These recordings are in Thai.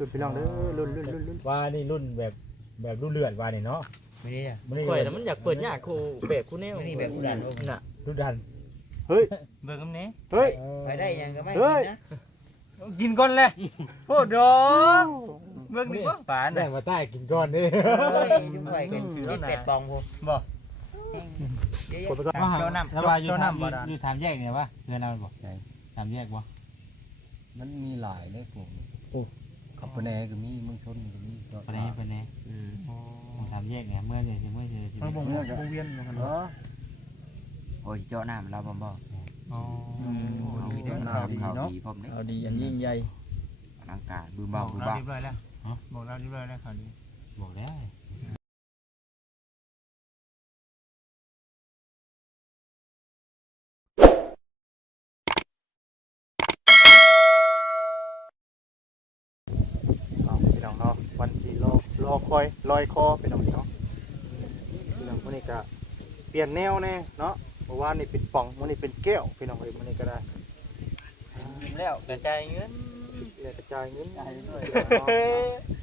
รุ่นพี่น้องเด้อรุ่นรุ่นรุ่นรุ่นว่านี่รุ่นแบบแบบรุ่นเลือดว่านี่เนาะไม่ได้จ้ะบ่ได้ข่อยแล้วมันอยากเปิดหน้าคู่แบบคู่แนวไม่ได้แบบคู่ดันน่ะรุ่นดันเฮ้ยเบิ่งกำนี้เฮ้ยไปได้ยังก็ไม่เฮ้ยนะกินก่อนเลยโคตรดอกเบิ่งนี่บ่ปานแม่น่ะงมาใต้กินก้อนนี่เฮ้ยด้วยกันนี่เป็ดปองผมบ่เยอะกดไปก่อนเจ้าน้ำแล้วว่าอยู่เจ้าทางน้ำบ่ได้อยู่สามแยกเนี่ยปะเพื่อนเราบอกใช่สามแยกบ่มันมีหลายเลยพว กนี้โอ้ขับปะแหนก็มีเมืองชนก็มีก็ไปไหนไปไหนของสามแยกเนี่ยเมื่อเดือนเมื่อเดือนมาบ่งวงเวียนมากันเนาะโอ้ยเจาะน้ำเราบ่บ่อ๋อดีเด้อข่าวดีเนาะผมเด้เอาดีอันยิ่งใหญ่อลังการบืมเบาบืมเราเบาเรียบร้อยแล้วบอกเราเรียบร้อยแล้วข่าวดีบอกได้เอาพี่น้องเนาะวันที่ รอรอคอยลอยคอพี่น้องเนาะพี่น้องวันนี้ก็เปลี่ยนแนวแน่เนาะเมื่อวานนี่เป็นป่องวันนี้เป็นแก้วพี่น้องเอ้ยวันนี้ก็ได้แล้วกระจายเงินเดี๋ยวกระจายเงิน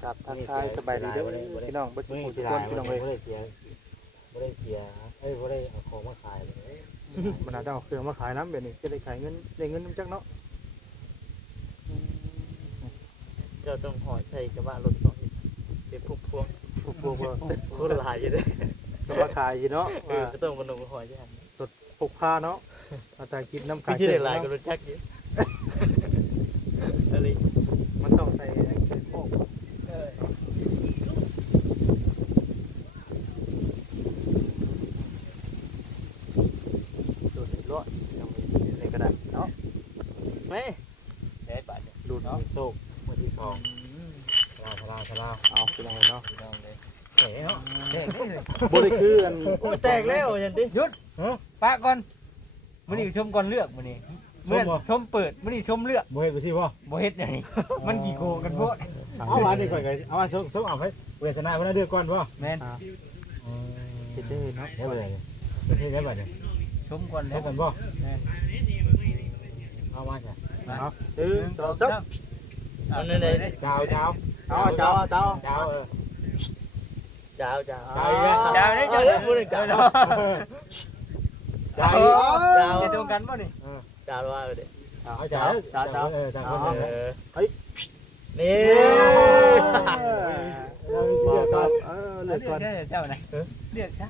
กับทักทายสบายดีเด้อพี่น้องบ่สิไม่ผู้สิเสียคนพี่น้องเอ้ยไม่ได้เสียไม่ได้เสียเอ้ยไม่ได้เอาของมาขายเลยมันน่าจะเอาเครื่องมาขายน้ำแบบนี้จะได้ขายเงินได้เงินน้ำจักเนาะเจ้าต้องหอยใส่กระบะรถ ก่อนเป็นพวกพวงพวกพวกว่าคนหลายอยู่เด้อก็มาขายอยู่เนาะเออก็ต้องมาลงหอยใช่ไหมพกพาเนาะอาจารย์คิดน้ำไม่ขายใช่ได้หลายก็รถจักรอยู่อะไร มันต้องใส่ไอ้ใส่โคกดูสิรอดยังมีในกระดาษเนาะ ไม่แปดบาท ดู เนาะ เนาะ โซกมือที่สองสลาสลาสลา เอาไปลองเนาะ เอ๋เนาะ บริคืออัน โอ้ยแตกแล้วยันติหยุดปะก่อนมื้อนี้ชมก่อนเลือกมื้อนี้เมื่อชมเปิดมื้อนี้ชมเลือกบ่เฮ็ดไปสิบ่บ่เฮ็ดอย่างนี้มันกี่โกงกันโพดเอามาดิก่อนก็เอามาส่งส่งเอาให้เวทนาเพิ่นเดือก่อนบ่แม่นคิดได้เนาะได้บ่ได้ประเทศได้บ่ได้ชมก่อนส่แล้งวกันบ่เอามาจ้ะเอาหนึ่งสองสามอันนั้นเลยเจ้าเจ้าเอาเจ้าเจ้าเจ้าเออเจ้าเจ้าเจ้าอีกแล้วเจ้าได้เจ้าได้พูดเจ้าเนาะเจ้าเจ้าจะตรงกันบ่นี่เจ้าว่าเด้เอาเจ้าเจ้าเจ้าเออเจ้าคนเดียวเออ นี่เรามีเสียก่อนเออเลืเลืออกกก่อนเจ้าไหนเลือกซะ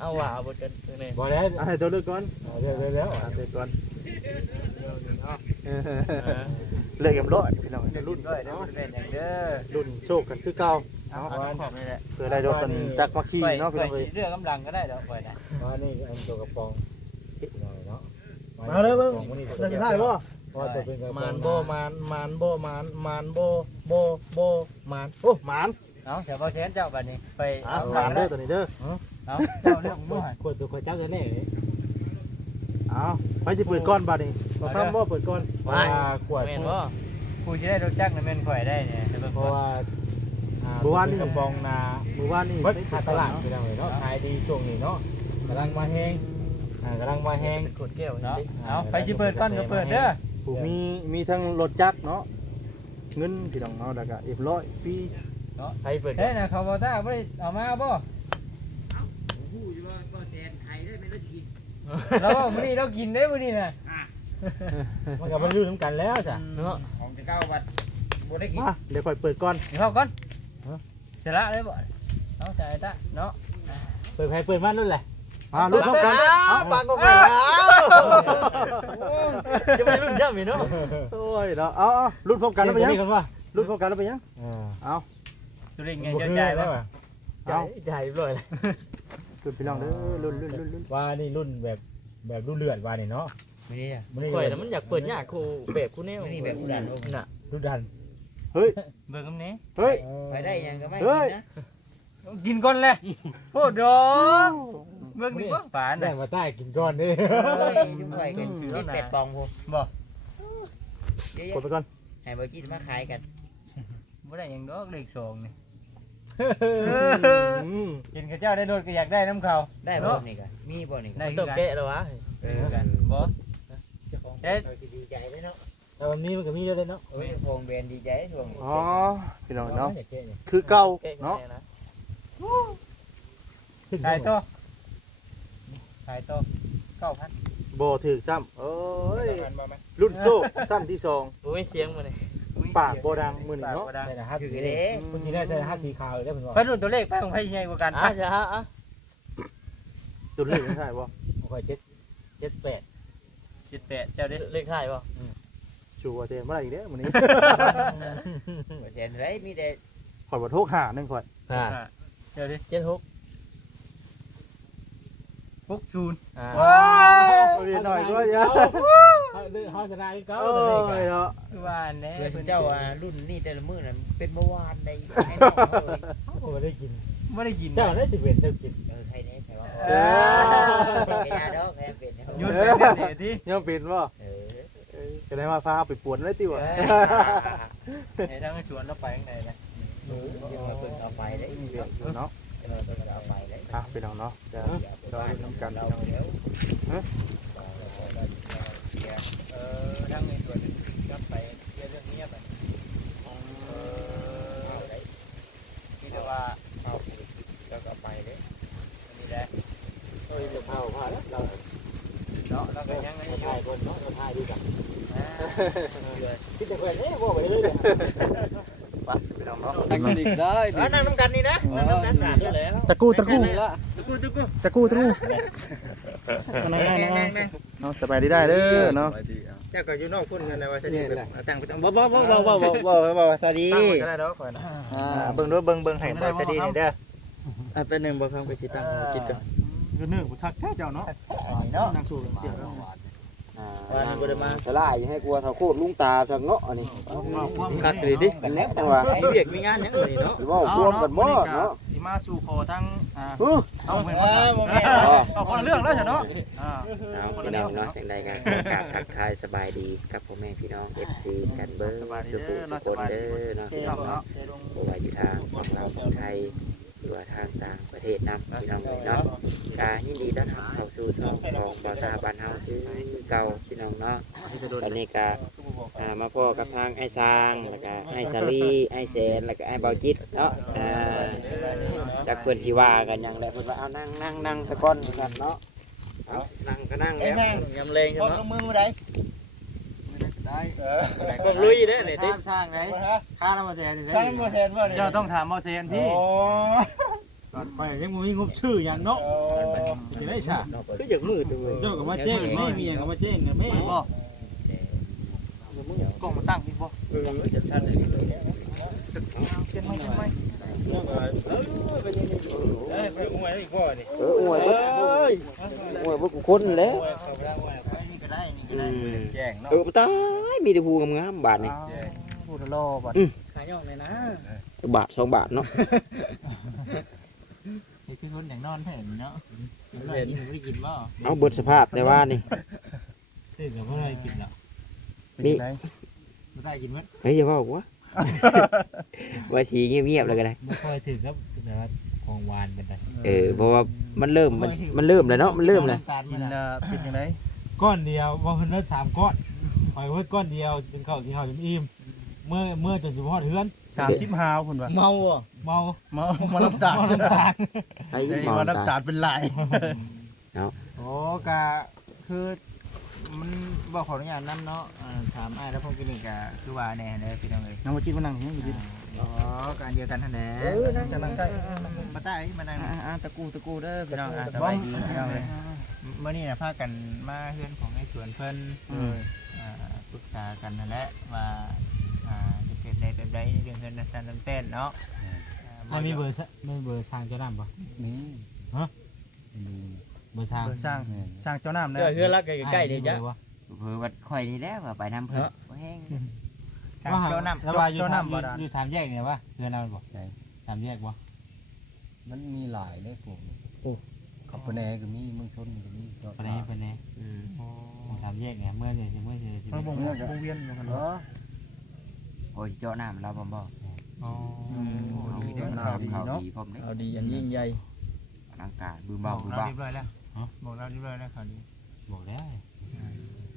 เอาว่าเอาบทกันนี่บ่แล้ว เลือกก่อนเดี๋ยวเดี๋ยวเอาเลือกก่นเลือกเอ็มร้อยพี่น้องรุ่นด้วยเด้อเป็นอย่างเด้อรุ่นโชคกันคือเก่าเอาเอาขอบนี่แหละเพื่อได้รถกันจักมาขี่เนาะพี่น้องเอ้ยเรื่องกำลังก็ได้เดอกไปนะมานี่อันตัวกระป๋องเนาะมาเลยเบิ่งเราจะถ่ายบ่ะมานโบมานมานโบมานมานโบโบโบมานโอ้มานเอาเดี๋ยวพอเชนเจ้าบัดนี้ไปเอาเอานเด้อตัวนี้เด้อเอาเจ้าเรื่องบ่ขวดตัวขวดเจ้าจะแน่เลย เอาไปจะเปิดก้อนบัดนี้เราทำบ่เปิดก้อนว่าขวดแม่นบ่ผู้สิได้รถจักรน่ะแม่นข่อยได้เนี่ยแต่เบิ่งเพก่ราะอนว่ากระป๋องนามือว่านนี่เบิดขาดตลาดไปแล้วเนาะขายดีช่วงนี้เนาะกำลังมาแห้งกำลังมาแห้ง เป็นกดแก้วเนาะเอาไปสิเปิดก่อนก็เปิดเด้อผู้มีมีทั้งรถจักรเนาะเงินพี่น้องเนาะแล้วก็เอ็มร้อยฟรีไปเปิดเฮ้ยน่ะเขาบ่ท่าบ่ได้เอามาบ่ กินเรามื้อนี้เรากินได้มื้อนี้น่ะมันกับมันรู้น้ำกันแล้วจ้ะเนาะของจะเก้าวัดบ่ได้กินมาเดี๋ยวค่อยเปิดก้อน เดี๋ยวเข้าก่อนเสร็จละเลยบ่เอาใส่ตะเนาะเปิดไฟเปิดมันนั่นแหละมาลุ้นพร้อมกันเอาปากก็ไปจะไปรุ่นจ้ามีเนาะโอ้ยเนาะเอาเอาลุ้นพร้อมกันแล้วไปยังกันว่าลุ้นพร้อมกันแล้วไปยังเอาตัวเล่นไงไงเจ้าใจใจแล้แล้ววใจใจเลย ลุ้นพี่น้องเด้อลุ้นลุ้นลุ้นลุ้นว่านี่รุ่นแบบแบบรุ่นเลือดว่านี่เนาะไม่ได้จ้ะข่อยแล้วมันอยากเปิดหน้าคู่แบบคูแนวไม่ได้แบบคู่ดันน่ะรุ่นดันเฮ้ยเบิ่งกำนี้เฮ้ยไปได้ยังก็ไม่เฮ้ยนะกินก่อนเลยโอ้ดอกเบิ่งนี่บ่ปานแม่น่ะงมาใต้กินก้อนนี่เฮ้ยด้วยกันนี่เป็ดปองผมเยกดไปก่อนให้เบอร์กินมาขายกันบ่ได้ยังดอกเลข2นี่ อืมกินกับเจ้าได้โดดก็อยากได้น้ำเขาได้บ่นี่ก็มีบ่นี่ก็ได้ต้องแกะแล้ววะเออกันบ่เอ๊ะดีใจเลยเนาะแต่วันนี้มันก็มีเยอะเลยเนาะโอ้ยโฮมเวนดีใจช่วงอ๋อพี่น้องเนาะเจ๊เนี่ยคือเก่าเนาะซึ่งขายตัวขายตัวเก้าพันบ่ถือซ้ำเอ้ยมันบ่ไหมรุ่นโซ่สั้นที่สองโอ้ยเสียงมาเลย ปากบ่ดังมื้อนี้เนาะใส่รหัสคือเด้คุณจีได้ใส่รหัสสีขาวได้เป็นว่าเพิ่นรุ่นตัวเลขไปของไผใหญ่กว่ากันอะจะฮะอะจุดเลขไม่ใช่บ่คอยเจ็ดเจ็ดแปดสิบแปดเจ้าเด้เลขท้ายบ่ชัวร์เต็มเมื่อไหร่อีกเด้อมื้อนี้บ่เห็นไรมีแต่ข่อยบ่โทรหาหนึงข่อยอ่าเจ้าเด้เจ็ดหก หกศูนย์อ่าเอาเรียนหน่อยก็ยังเขาชนะก็โอ้ตัวเลขยเนาะคือว่าแน่เพื่อนเพิ่นเจ้าอะรุ่นนี้แต่ละมื้อน่ะเป็นเมื่อวานใดให้น้องเขาเลยเขาไม่ได้กินบ่ได้กินเจ้าได้สิบเอ็ดเจ้ากินเออใครแน่ใครว่าเอเป็นกระยาดอกแพ้เป็นหยุดเป็นเด้ที่ยังเป็นบ่เออเอ้ยก็ได้มาพาไปปวดเลยติวะในทางสวนเราไปข้างในนะยังมาเพิ่งเอาไปเลยเดี๋ยวอยู่เนาะยังมาเพิ่งเอาไปเลย อะพี่น้องเนาะจะรอน้ำกันเราเดี๋ยวเออทางในสวนกลับไปเคลียร์เรื่องเนี้ยไปเออมีแต่ว่าเอาแล้วก็ไปเลยอันนี้แหละเฮ้ยจะพาพาแล้วเราเนาะแล้วก็ยังไงถ่ายคนเนาะถ่ายดีกันอ่าคิดแต่เพื่อนเนี่ยว่าไปเลย ไปพี่น้องเนาะนั่งกันอีกได้เออนั่งน้ำกันนี่นะนั่งน้ำกันสาดด้วยแล้วตะกู้ตะกู้ตะกูตะกูตะกู้ตะกู้นั่งนั่งนั่งนั่นั่งงนั่งเนาะสบายดีได้เด้อเนาะเจ้าก็อยู่นอกพุ่นกันนะว่าสดีตั้งไปตั้งบ่บ่บ่บ่บ่บ่บ่บ่สดีก็ได้ดอกก่อนอ่าเบิ่งด้วยเบิ่งเบิ่งให้บ่สดีนี่เด้ออะเป็นหนึ่งบ่ครั้งไปสิตั้งจิตก่อนก็เนื้อบ่ทักแท้เจ้าเนาะเนาะนั่งสู้เสียแล้ ววันนี้บ่ได้มาสลายให้กลัวเขาโคตรลุงตาสังเงาะอันนี้คักเลยดิกันแน่จังหวะมีเวียกมีงานหยังเลยเนาะหรือว่าควมกันบ่เนาะสิมาสู่ขอทั้งอ่าฮึเอาเหมือนเอว่าอบ่แม่นเอาคนละเรื่องแล้วเนาะอ่าเอาพี่น้องเนาะจังใดกันกราบทักทายสบายดีกับพ่อแม่พี่น้อง FC กันเบิ่งสุขุสุคนเด้อเนาะพี่น้องเนาะบ่ว่าอยู่ทางฝั่งลาวฝั่งไทย หรือว่าทางต่างประเทศนำพี่น้องเลยเนาะกายินดีต้อนรับเข้าสู่ช่องของบ่าวตาบ้านเฮาคือเก่าพี่น้องเนาะวันนี้ก็อ่ามาพ่อกับทางไอ้ซางแล้วก็ไอ้สาลีไอ้แสนแล้วก็ไอ้เบาจิตเนาะอ่าจากเพื่อนสิว่ากันหยังได้เพิ่นว่าเอานั่งนั่งนั่งสะก้อนกันเนาะเอานั่งก็นั่งไอ้แล้วแม่งยำเลงใช่พไหมกมือมือใด ได้พวกลุยเด้อนี่ติสร้างไงค่าน้ำมาแสนนี่ตั้งบ่แซนบ่นี่เจ้าต้องถามหมอเซนพี่ โอ้ไปยังมีงบชื่ออย่างเนาะจะได้ฉะคืออย่างมืดตัวเว้ยเจ้าก็มาแจ้งไม่มีอย่างก็มาแจ้งกันไม่บ่กล้องมาตั้งอีกบ่เออจับชัดเลยเช่นไหมเช่นไหมเอ้ยไปมวยอีกบ่นี่เอออวยบ่อวยบ่กูคนแล้วนี่ก็ ได้นี่ก็ได้แจ้งเนาะเออตายมีแต่ผู้งามๆบาทนี่พูดรอบ่ขายย่องเลยนะบาทสองบาทเนาะนี่คือคนอย่างนอนแผ่นเนาะเห็นไม่ได้กินบ่เอาเบิดสภาพแต่ว่านี่ ซื้อกับอะไรกินแล้วนี่ไม่ได้กินมั้ยเฮ้ยอย่าเว้าวะ ว่าสีเงียบๆเลยก็ได้ไม่ค่อยถึงครับแต่ว่าของหวานเป็นไรเออเพราะว่ามันเริ่มมันมันเริ่มแล้วเนาะมันเริ่มแล้วกินน่ะเป็นจังได ก้อนเดียวว่าเพิ่นได้สามก้อนปล่อยไว้ก้อนเดียวจนเข้าที่เฮาจนอิ่มเมื่อเมื่อจนสิบ่ฮอดเฮือน30หาวพุ่นว่าเมาอะเมาเมามาน้ำตาลเมาน้ำตาลไอ้ไอ้หมอว่าตาน้ำตาลเป็นลายโอ้กะคือมันบอกขออนุญาตนำเนาะถามอ้ายแล้วพวกกินนี่กะคือว่าแน่เด้อพี่น้องเอ้ยน้ำมากินมานั่งอย่างนี้อยู่ดิอ๋อการเดียวกันท่านแหละเออนั่งจะนั่งใกล้มาใต้มานั่งอ่าตะกูตะกูเด้อพี่น้องอ่าสบายดีพี่น้องเลย เมื่อนี้นะพากันมาเพื่อนของไอ้สวนเพิ่นอ่าปรึกษากันนั่นแหละว่าอ่าจะเป็นใดเป็นใดเรื่องเงินนัสันน้ำเต้นเนาะถ้ามีเบอร์ซะมีเบอร์สร้างเจ้าน้ำปะนี่ฮะมีเบอร์สร้างเปิดสร้างแม่นสร้างเจ้าน้ำนะเพื่อนรักใกล้ๆเดี๋ยวจ้ะวะเพิ่นว่าข่อยนี่แหล้วว่าไปน้ำเพิ่นบ่แห้งสร้างเจ้าน้ำแล้วว่าอยู่เจ้าทางน้ำบ่ดานอยู่สามแยกเนี่ยวะเฮือนเราบอกใช่ สามแยกวะมันมีหลายเลยพวกนี้ ขับปะแนก็มีเมืองชนก็มีก็ไปไหนไปไหนของสามแยกเนี่ยเมื่อเนี่ยเมื่อเนี่ยเพิ่นบ่งวงเวียนอยู่กันเอเนาะอโอ้ยเจาะน้ำเราบ่บ่อ๋อเอาดีเด้อข่าวดีพร้อมเด้อเอาดีอันยิ่งใหญ่อลังการบืมบเบาอกบืมเราเบาเรียบร้อยแล้วบอกเราเรียบร้อยแล้วคราวนี้บอกแล้ว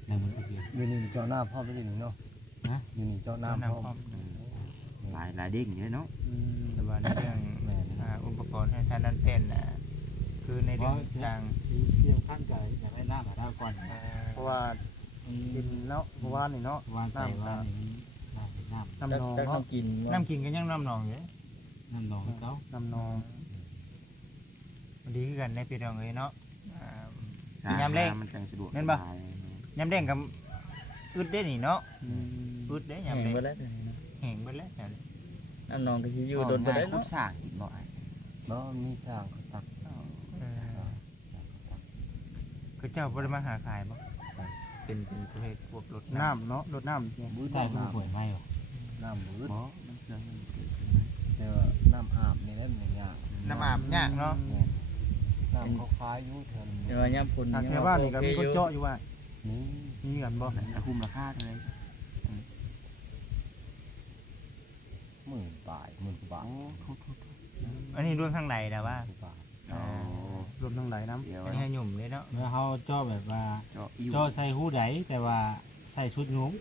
ในมือตะเกียบเดี๋ยวนี้เจ้าหน้าพ่อไปที่นี่เนาะอยู่นี่เจ้าน้ำน้ำพร้อพร้อมมหลายหลายเด้งอยู่เนาะแต่ว่าในเรื่องแม่นอ่าอุปกรณ์ให้ท่านนั้นเป็นอะ คือในเรื่องทาง เสียงขั้นกับอยากได้น้ำหาดาวก่อนอ่าเพราะว่าดินเนาะเพราะว่านี่เนาะวางใจว่านี่น้ำเป็นน้ำน้ำนองจักเนาะน้ำกินน้ำกินก็ยังน้ำหนองอยู่น้ำหนองเขาน้ำนองมันดีคือกันในพี่น้องเอ้ยเนาะอ่าสร้างยามแรกมันจังสะดวกแม่นบ่ สบายยำแดงกับอึดได้นี่เนาะอึดได้แห้งยำแดงไปแล้วแห้งไปแล้วจ้ะ น้ำนองก็สิอยู่โดนไปได้คุเนาะดสร้างอีกบ่อ้ายเนาะมีสร้างเขาตัก เออ คือเจ้าบ่ได้มาหาขายบ่เป็นเป็นประเภทพวกรถน้ำเนาะรดน้ำเนี่ยบื้อแต่น้ำผู้ป่วยไม่หรอน้ำบื้อบ่มันเครื่องมันเกิดขึ้นมาแต่ว่าน้ำอาบนี่แหละมันยากน้ำอาบยากเนาะแม่นน้ำเขาคล้ายอยู่แถวนี้แต่ว่ายามฝนทางแถวบ้านนี่ก็มีคนเจาะอยู่ว่านี่มีกันบ่แต่คุ้มราคาเท่าไหร่หมื่นบาทหมื่นกว่าบาทโอ้โทษโทษโทษอันนี้รวมข้างในแต่ว่ากว่าบาทอ๋อ รวมทั้งหลายน้ำเดี๋ยวอันนี้หยุ่มเลยเนาะเมื่อเขาเจาะแบบว่าเจาะอิ่วเจาะใส่หูใดแต่ว่าใส่ชุดงง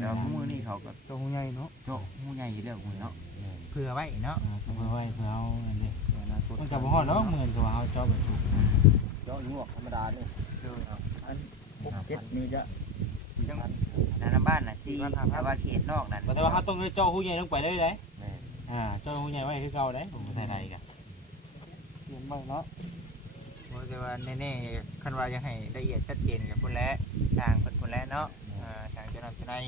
แล้วมื้อนี้เขาก็ตัวหูใหญ่เนาะเจาะหูใหญ่อยู่แล้วมื้อเนาะแม่นเผื่อไว้เนาะอ่าเพื่อไว้เพื่อเอาอันนี้อนาคตมันกับบ่ฮอดแล้วเหมือนกับว่าเขาเจาะแบบชุดเจาะยวกธรรมดานี่อันหกเจ็ดนี่จะจังน้ำบ้านน่ะสิแต่ว่าเขตนอกนั่นแต่ว่าเขาต้องได้เจาะหูใหญ่ลงไปเลยได้แม่นอ่าเจาะหูใหญ่ไว้คือเก่าได้ผมใส่ไหนกันเตรียมไว้เนาะ เพราะว่าแน่ๆคันว่าจะให้ละเอียดชัดเจนกับคนแล้วช่างเพิ่นคนแล้วเนาะอ่าช่างจะนำจะได้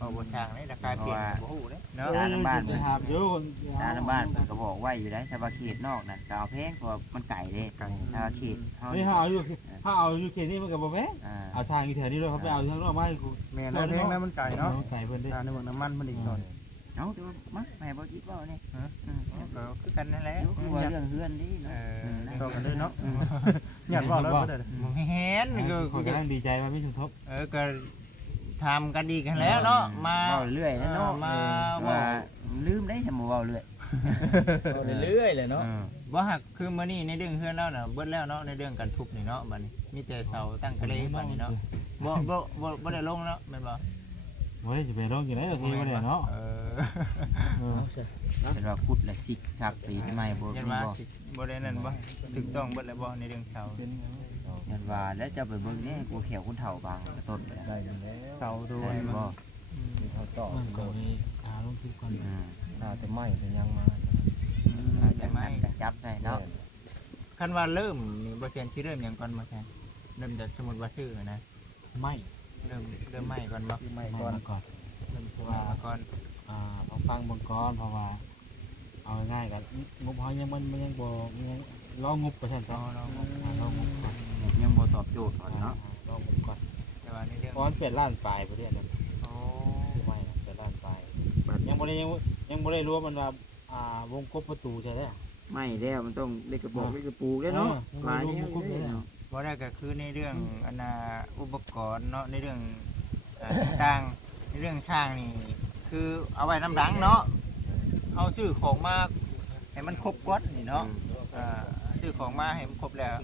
บ่บ่ช่างนี่ราคาเปลี่ยนบ่ฮู้เด้เนาะร้านน้ำบ้านไปหาเยอะคนร้านน้ำบ้านเพิ่นก็บอกไว้อยู่ได้แต่ว่าเขตนอกนั่นก็เอาแพงกว่ามันไก่เด้แต่ว่าเขตเฮานี่ถ้าเอาอยู่ถ้าเอาอยู่เขตนี้มันก็บ่แพงอ่าเอาทางอยู่แถวนี้ด้วยเขาไปเอาทางนอกมาให้กูแม่นแล้วเลี้ยงแล้วมันไก่เนาะ ใส่เพิ่นได้ทานในเมืองน้ำมันมันอีกหน่อย เอาแต่ว่ามาแม่บ่คิดว่านี่ก็คือกันนั่นแหละเดี๋ยวคือว่าเรื่องเฮือนนี่เอเนาะอต่อกันเลยเนาะอยากบอกแล้วก็ได้บ่เห็นนี่ก็ก็คนกำลังดีใจว่าไม่สมทบเออก็ทำกันดีกันแล้วเนาะมาเว้าเรื่อยนะเนาะมาว่าว่าลืมได้ทำบ่เว้าเรื่อยเอาเรื่อยๆเลยเนาะบ่หักคือมื้อนี้ในเรื่องเฮือนเราน่ะเบิดแล้วเนาะในเรื่องการทุบนี่เนาะบัดนี้มีแต่เสาตั้งกระเลบัดนี้เนาะบ่บ่บ่บ่ได้ลงเนาะแม่นบ่ โอ้ยจะไปร้องอยู่ไหนโอเคบ่ได้เนาะเออเออเป็นว่าขุดและสิกซักตีใหม่บ่ยันมีว่าบ่สิบ่ได้นั่นบ่ถูกต้องเบิดแล้วบ่ในเรื่องเสาเป็นหยังเสายันว่าแล้วจะไปเบิ่งนี่กูเขียวคุณเฒ่าบางต้นไปได้อยู่แล้วเสาโดได้ยบ่มีเขาต่อมันโดก็ดมีหาลงคลิปก่อนอืมถ้าแต่ไม่แต่ยังมาอาจจะไม่จับได้เนาะคันว่าเริ่มนี่บ่แซ่นสิเริ่มหยังก่อนบ่แซ่นเริ่มจากสมมุติว่าชื่อนะไม่ เริ่มเริ่มใหม่ก่อนบ่ไม่ไม่ก่อนก่อนเริ่มตัวมาก่อนอ่าพอฟังเบงก่อนเพราะว่า เอาง่ายกันงบเขายังมันมันยังบ่มันยังรองบไปซั่นรต่ออรอรองบก่อนยังบ่ตอบโจทย์ก่อนเนาะรองบก่อนแต่ว่าในเรื่องก้อนเป็ดล้านปลายประเทศนั้นโอ้ซื้อไม่นะเป็ดล้านปลายยังบ่ได้ยังยังบ่ได้รู้ว่ามันว่าอ่าวงกบประตูใช่ไหมไม่แล้วมันต้องเล็กกระบอกเล็กกระปูแล้วเนาะเออมานี่มันรู้มันรู้เนาะ บ่ได้ก็คือในเรื่องอันน่ะอุปกรณ์เนาะในเรื่องอ่าต่างๆในเรื่องช่างนี่คือเอาไว้น้ำหลังเนาะเอาซื้อของมาให้มันครบก่อนนี่เนาะอ่าซื้อของมาให้มันครบแล้ว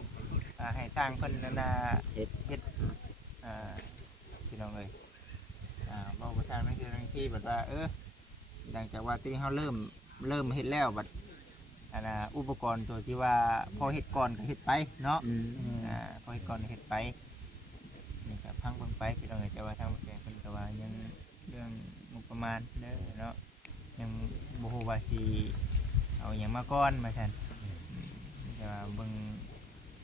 อ่าให้สร้างเพิ่นนั่นน่ะเฮ็ดเฮ็ดอ่าพี่น้องเอ้ยอ่าเว้าบ่ทันนั่นคือทางที่แบบว่าเออหลังจากว่าที่เฮาเริ่มเริ่มเฮ็ดแล้วบัด อันน่ะอุปกรณ์ตัวที่ว่าพอเฮ็ดก่อนก็เฮ็ดไปเนาะอืมอ่าพอเฮ็ดก่อนก็เฮ็ดไปนี่ก็พังเบิ่งไปพี่น้องเอ้ยแต่ว่าทางบ่แจ้งเพิ่นก็ว่ายังเรื่องงบประมาณเด้อเนาะยังบ่ฮู้ว่าสิเอาหยังมาก่อนมาซั่นอืมแต่ว่าเบิ่ง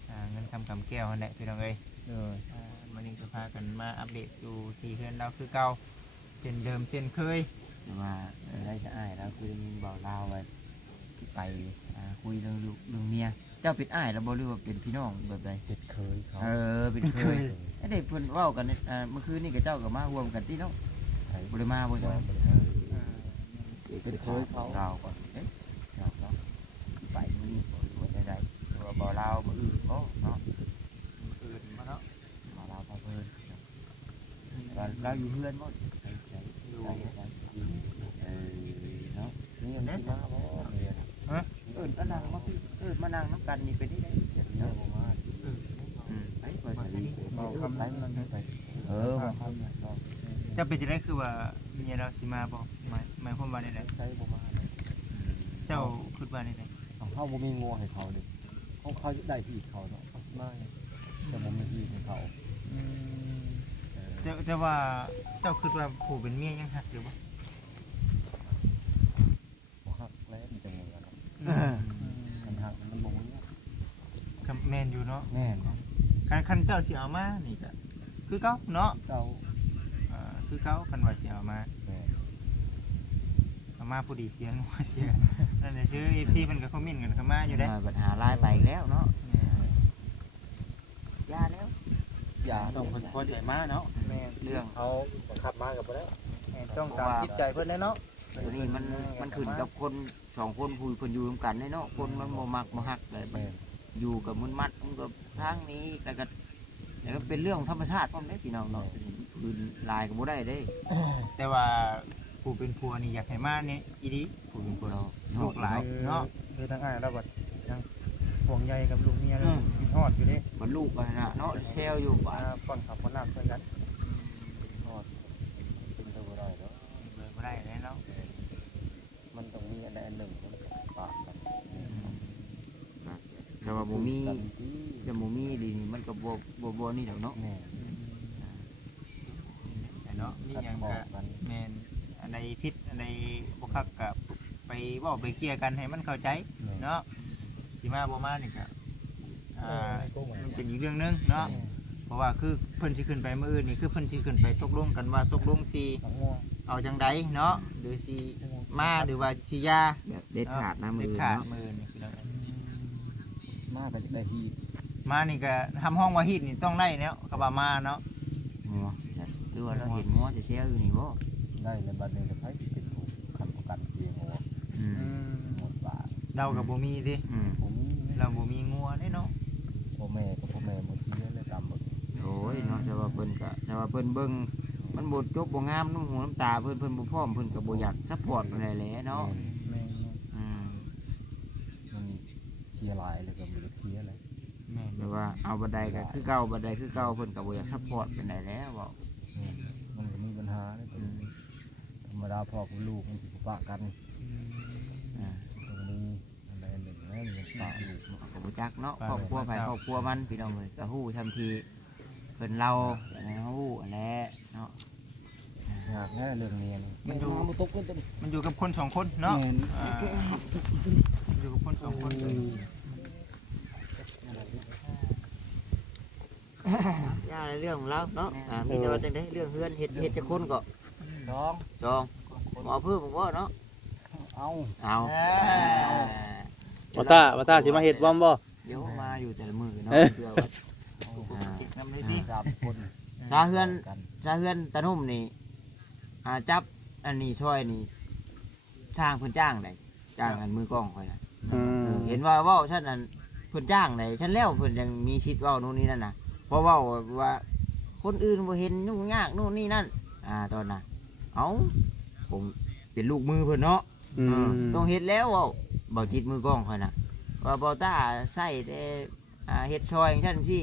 อ่าเงินคำกำแก้วนั่นแหละพี่น้องเอ้ยเอออ่าวันนี้ก็พากันมาอัปเดตอยู่ที่เฮือนเราคือเก่าเช่นเดิมเช่นเคยแต่ว่าเออได้จะอ้ายแล้วคุยมีเบาเล่าวไว้ ที่ไปอ่าคุยเรื่องลูกเรื่องเมียเจ้าเป็นอ้ายแล้วบ่หรือว่าเป็นพี่น้องแบบใดเป็ดเคยเขาเออเป็นเคยไอ้เด็กเพิ่นเว้ากันเนี่ยอ่าเมื่อคืนนี่กับเจ้าก็มารวมกันที่เนาะไทยบ่ได้มาบ่ใช่ไหมเป็นเคยเขาเราก่อนเอ๊ะเนาะเนาะที่ไปมื้อนี้บ่รู้ว่าได้ใดหรือว่าบ่ลาวบ่อื่นบ่เนาะอื่นมาเนาะบ่ลาวบ่เพิ่นเราเราอยู่เฮือนบ่ใช่ใช่อยู่ใช่ใช่เออเนาะนี่ยังสิมาบ่เนี่ยเอิ้นก็นั่งมาพี่เออมานั่งนํกันนี่เป็นได้ไดเสียเนาะเนาะบ่าอืมไปเปิดอันนี้เบาคำไหนมันไปเออจะเป็นจะได้คือว่าเมียเราสิมาบ่หมายหมายความว่าได้ไดใช้บ่มาเลยเจ้าคิดว่าได้ไดเอาเฮาบ่มีงัวให้เขาดิเขาเขาได้ที่เขาเนาะเขาสิมาแต่บ่มีที่ให้เขาจ้าเจ้าว่าเจ้าคิดว่าผู้เป็นเมียยังฮักอยู่บ่บ่ฮักแล้วมันจะเหมือน เนาะอืมกันฮักมันบ่มีกับแม่นอยู่เนาะแม่นเนาะคันคันเจ้าสิเอามานี่ก็คือเก่าเนาะเก่าอ่าคือเก่าคันว่าสิเอามาแม่นเอามาผู้ดีเสียงว่าเสียนั่นแหละชื่อ FC เพิ่นก็คอมเมนต์กันเข้ามาอยู่เด้มาปัญหาลายไปอีกแล้วเนาะแม่นยาแล้วอย่าต้องเพิ่นพอใจมาเนาะแม่นเรื่องเขาบังคับมากับบ่ได้แม่นต้องตามจิตใจเพิ่นเลยเนาะ ตัวนี้มันมันขึ้นกับคน สองคนคุยคนอยู่ร่วมกันได้เนาะคนมันบ่มักบ่ฮักเลยแม่น อยู่กับมันมัดมันก็ทางนี้แต่ก็แต่ก็เป็นเรื่องของธรรมชาติพร้อมได้พี่น้องเนาะคืนลายก็บ่ได้เด้แต่ว่าผู้เป็นผัวนี่อยากให้มานี่อีดีผู้เป็นผัวเนาะลูกหลาย เนาะคือทางอ้ายแล้วบัดยังห่วงใยกับลูกเมียแล้วคิดฮอดอยู่เด้มันลูกกันนะเนาะเซลอยู่มาบ้านป้อนข้าวป้อนน้ำเพื่อนกันทอดเป็นตัวบ่ได้เนาะ เลยบ่ได้เลยเนาะ มันต้องมีอันใดอัน หนึ่งมันปากกันแต่ว่าบ่มีกันที่แต่บ่มีดีนี่มันก็บ่บ่บ่นี่ดอกเนาะแม่แต่เนาะนี่หยังบอก็กกันแม่นอันใดผิดอันใดบ่คักก็ไปเว้าไปเคลียร์กันให้มันเข้าใจแม่เนาะสิมาบ่มานี่ก็อ่ามันเป็นอีกเรื่องหนึงเนาะเพราะว่าคือเพิ่นสิขึ้นไปมื้ออื่นนี่คือเพิ่นสิขึ้นไปตกลงกันว่าตกลงสิของง่วงเอาจังใดเนาะหรือสิ มาหรือว่าสิยาแบบเด็ดขาดนะมืเด็อดขาดเนาะมือนี่คือเรื่องนั้นมากก็จะได้ที่มานี่ก็ทำห้องว่าฮีดนี่ต้องได้แล้วก็ว่ามาเนาะงัวหรือว่าเราเห็นงัวจะเซลอยู่นี่บ่ได้ในบัดนี้ก็ใช้เป็นผู้คันประกันเพียงหัวอืมหมดบาทเรากับบ่มีสิอืมผมมีเราบ่มีงัวเด้เนาะพ่อแม่กับพ่อแม่บ่เสียเลยตามบ่โอ้ยเนาะแต่ว่าเพิ่นก็แต่ว่าเพิ่นเบิ่ง มันบ่จบบ่งามน้ำหูน้ำตาเพิ่นเพิ่นบ่พร้อมเพิ่นก็บ่อยากซัพพอร์ตปานใดแหละเนาะแม่นอืมมันเสียหลายเลยก็บ่ได้เสียเลยแม่นแต่ว่าเอาบันไดก็คือเก่าบันไดคือเก่าเพิ่นก็บ่อยากซัพพอร์ตปานใดแล้วเว้ามันก็มีปัญหาเลยอืมธรรมดาพ่อกับลูกมันสิปะกันอ่าตรงนี้อันใดอันหนึ่งแล้วมันปะลูกเนาะก็บ่จักเนาะครอบครัวไผครอบครัวมันพี่น้องเอ้ยก็ฮู้ทันทีเพิ่นเล่าแล้วฮู้อันแหละเนาะ ยากแน่เรื่องเรียนมันอยู่มันตกกันตัวนี้มันอยู่กับคนสองคนเนาะอ่าอยู่กับคนสองคนย่าเรื่องของเราเนาะอ่ามีแต่ว่าจังได๋เรื่องเฮือนเฮ็ดเฮ็ดจะคนก็น้องจองหมอเพิ่มบ่เนาะเอาเอาบ่ตาบ่ตาสิมาเฮ็ดบ่บ่เดี๋ยวมาอยู่แต่ละมื้อเนาะเพื่อว่าอ่าจิตนำเลยดิสามคนถ้าเฮือนกันถ้าเฮือนตานุ่มนี่ อ่าจับอันนี้ช่วยนี่ช่างเพิ่นจ้างได้จ้างอันมือกล้องค่อยน่ะอืม เห็นว่าเว้าฉันนั้นเพิ่นจ้างได้ฉันแล้วเพิ่นยังมีชิดเว้านู่นนี่นั่นน่ะเพราะเว้าว่า คนอื่นบ่เห็นยุ่งยากนู่นนี่นั่น อ่าตอนน่ะเอ้าผมเป็นลูกมือเพิ่นเนาะ อืมต้องเฮ็ดแล้วเว้าเบาจิตมือกล้องค่อยน่ะ ว่าเบาตาใส่แต่อ่าเฮ็ดซอยอย่างฉันสิ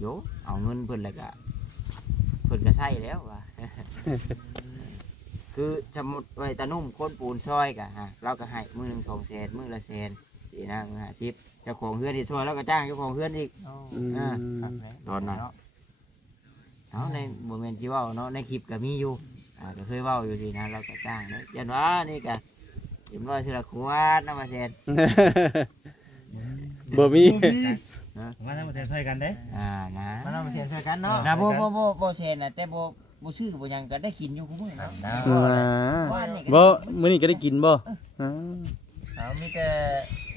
โยเอาเงินเพิ่นแล้วก็เพิ่นก็ใส่แล้วว่ะ คือสมมุติไว้ตานุ่มคนปูนซอยกะฮะเราก็ให้มือหนึ่งสองแสนมือละแสนสี่นะห้าสิบเจ้าของเฮือนที่ซอยแล้วก็จ้างเจ้าของเฮือนอีก อืมอ่าครับแล้วตอนนั้นเอาในโมเมนต์ที่เว่าเนาะในคลิปก็มีอยู่อ่าก็เคยเว้าอยู่สินะเราก็จ้างเนาะยันว่านี่ก็เอ็มร้อยทีละขวดน้ำมาแสนบ่มีมาทำมาใส่กันเด้อ่านะ มันเอามาเสียนใส่กันเนาะนะโบโบโบโบแสนนะแต่โบโบซื้อโบหยังก็ได้กินอยู่คุ้มือเนาะอ่าว่าอันนี้ก็บ่มื้อนี้ก็ได้กินบ่อ่า เอามีแต่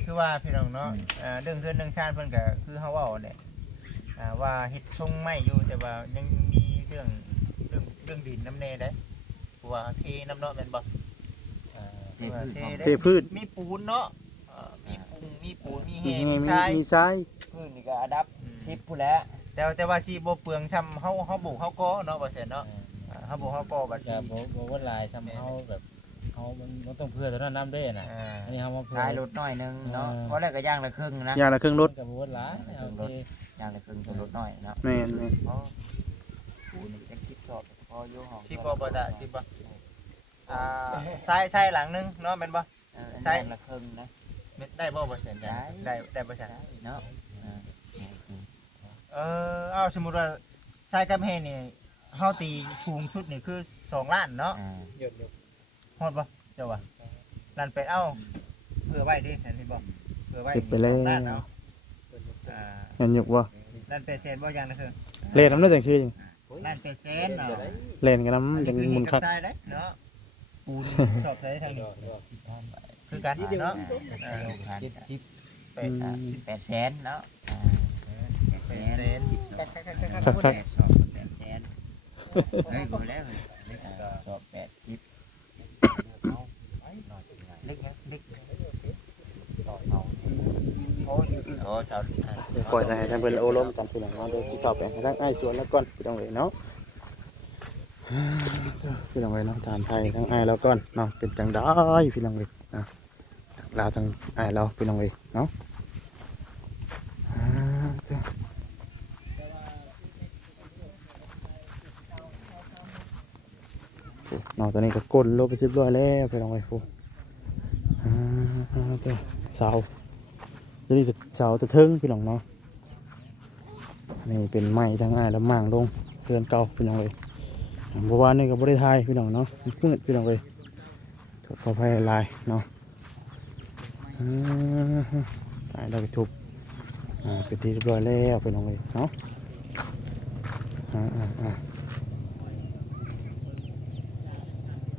คือว่าพี่น้องเนาะอ่าเรื่องเพื่อนเรื่องชาติเพิ่นก็คือเฮาเว้าเนี่ยอ่าว่าเฮ็ดทรงไม่อยู่แต่ว่ายังมีเรื่องเรื่องเรื่องดินน้ำแน่ได้เพราะว่าเทน้ำเนาะแม่นบ่อ่าเทพืชเทของได้เทพืชมีปูนเนาะเอ่อมีปูนมีปูนมีมีแห่แฮมีมีทรายมีทราย พื้นนี่ก็อันดับอืมสิบผู้นแหล้ว แต่ว่าแต่ว่าสิบ่เปลืองช้ำเฮาเฮาบุกเฮาก่อเนาะบ่เสร็จเนาะอ่าเฮาบุกเฮาก่อบัดจะนี้บ่บ่ว่าลายทำเฮาแบบเฮามันมันต้องเพื่อตัวนั้นน้ำได้น่ะอ่าอันนี้เฮามาเพื่สายรถน้อยหนึงเนาะเพราะแรกก็ย่างละครึ่งนะอย่างละเครื่องรถกับบ่ว่าลายเอาที่ย่างละครึ่งตัวรถน้อยเนาะแม่นแม่นเพราะปูนี่จะคิดชอบพออยู่ห้องสิบ่บ่ตะสิบ่อ่าใช่ใช่หลังนึงเนาะแม่นบ่ใช่ใช่ละครึ่งนะเม็ดได้บ่เปอร์เซ็นต์กันได้ได้ได้เปอร์เซ็นต์เนาะ เออเอาสมมุติว่าใช่กับเฮนี่เฮาตีสูงชุดนี่คือ2ล้านเนาะอ่าหยุดหยุดฮอดบ่เจ้าว่าล้านเป็ดเอ้าเผื่อไว้ดิเห็นที่บอกเผื่อไว้เก็บไปแล้ว สองล้านเนาะอ่าเงินหยุกบ่ล้านเป็ดเซนบ่ยังนะคือเล่นน้ำได้จังคือจังล้านเป็ดเซนเนาะเล่นกันน้ำยังคือมุนเห็คันกกับทรายเด้เนาะปูนสอบใช้ทางนี้คือกันเนาะอ่าลงพันเจ็ดสิบเป็ดอ่าสิบแปดแสนเนาะอ่า แปดแสเป็ดนเซนแปดสองแปดแสนเฮ้ยบ่แล้วเฮ้ยอ่าสอบแปดสิบเล็กเล็กโอ้สาวอ่าปล่อยให้ทางเพิ่นโอล้มกันพี่น้องเนาะเดี๋ยวสิเข้าไปให้ทางอ้ายสวนแล้วก่อนพี่น้องเอ้ยเนาะพี่น้องเอ้ยเนาะถามไทยทางอ้ายแล้วก่อนเนาะเป็นจังไดพี่น้องเอ้ยนะลาวทางอ้เราพี่น้องเอ้ยเนาะอ่า เจ้าโอ้เนาะตอนนี้ก็ก้นลบไปเรียบร้อยแล้วพี่น้องเอ้ยโอ้อ่าเจ้าเสาตัวนี้จะเสาจะเทิงพี่น้องเนาะอันนี่เป็นไม้ทางง่ายแล้วมั่างลงเพื่อนเก่าพี่น้องเลยเพราะว่านี่ก็บริทายพี่น้องเนาะมันมืดพี่น้องเลยถูกขอภัยลายเนาะตายแล้วก็ทุบอ่าเป็นที่เรียบร้อยแล้วพี่น้องเลยเนาะอ่าอ่าอ่า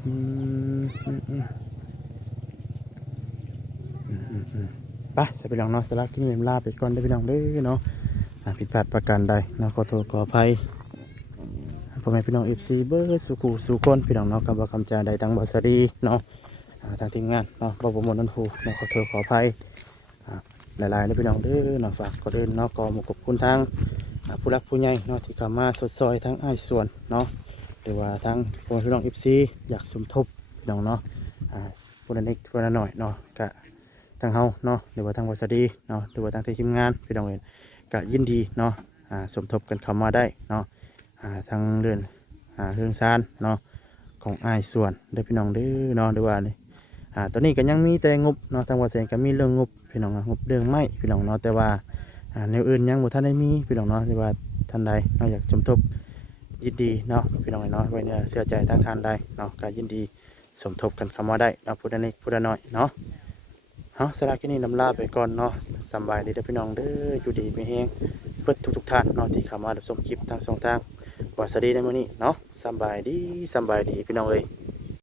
อืมอืมอืมอืมอืมอืมไปสพี่น้องเนาะสลักที่นี่ลาไปก่อนได้อพี่น้องเด้อเนาะผิดพลาดประการใดเนาะขอโทษขออภัยพ่อแม่พี่น้องเอฟซีเบอร์สุขุสุคนพี่น้องเนาะคำว่าคำจาใดทั้งบอสดีเนาะทางทีมงานเนาะบอบมนนันทูเนาะขอโทษขออภัยหลายๆเลยพี่น้องเด้อเนาะฝากก็เดินเนาะก็มาขอบคุณทางผู้รักผู้ใหญ่เนาะที่เข้ามาสดซอยทั้งไอ้ส่วนเนาะ รือว่าทั้งพ่อแม่พี่น้องเอฟซีอยากสมทบน้องเนาะอ่าผู้นั้นเล็กผู้นั้นน้อยเนาะก็ทางเฮาเนาะหรือว่าทางบริษัทดีเนาะหรือว่าทางทีมงานพี่น้องเองก็ยินดีเนาะอ่าสมทบกันเข้ามาได้เนาะอ่าทางเรื่องอ่าเรื่องซานเนาะของอายส่วนเด้พี่น้องเด้อเนาะหรือว่านี่อ่าตอนนี้ก็ยังมีแต่งบเนาะทางวัดเสนก็มีเรื่องงบพี่น้องเนาะงบเรื่องไม้พี่น้องเนาะแต่ว่าอ่าแนวอื่นยังบ่ทันได้มีพี่น้องเนาะหรือว่าท่านใดเนาะอยากสมทบ ยินดีเนาะพี่น้องเนาะไว้เนี่ยเสียใจทางทานใดเนาะก็ยินดีสมทบกันเข้ามาได้เนาะพูดนิดพูดน้อยเนาะเอาสละกที่นี่นำลาไปก่อนเนาะสบายดีเด้อพี่น้องเด้ออยู่ดีมีแฮงเพื่อทุกทุกๆท่านเนาะที่เข้ามารับชมคลิปทางสองทางวาสดีในมื้อนี้เนาะสบายดีสบายดีพี่น้องเอ้ย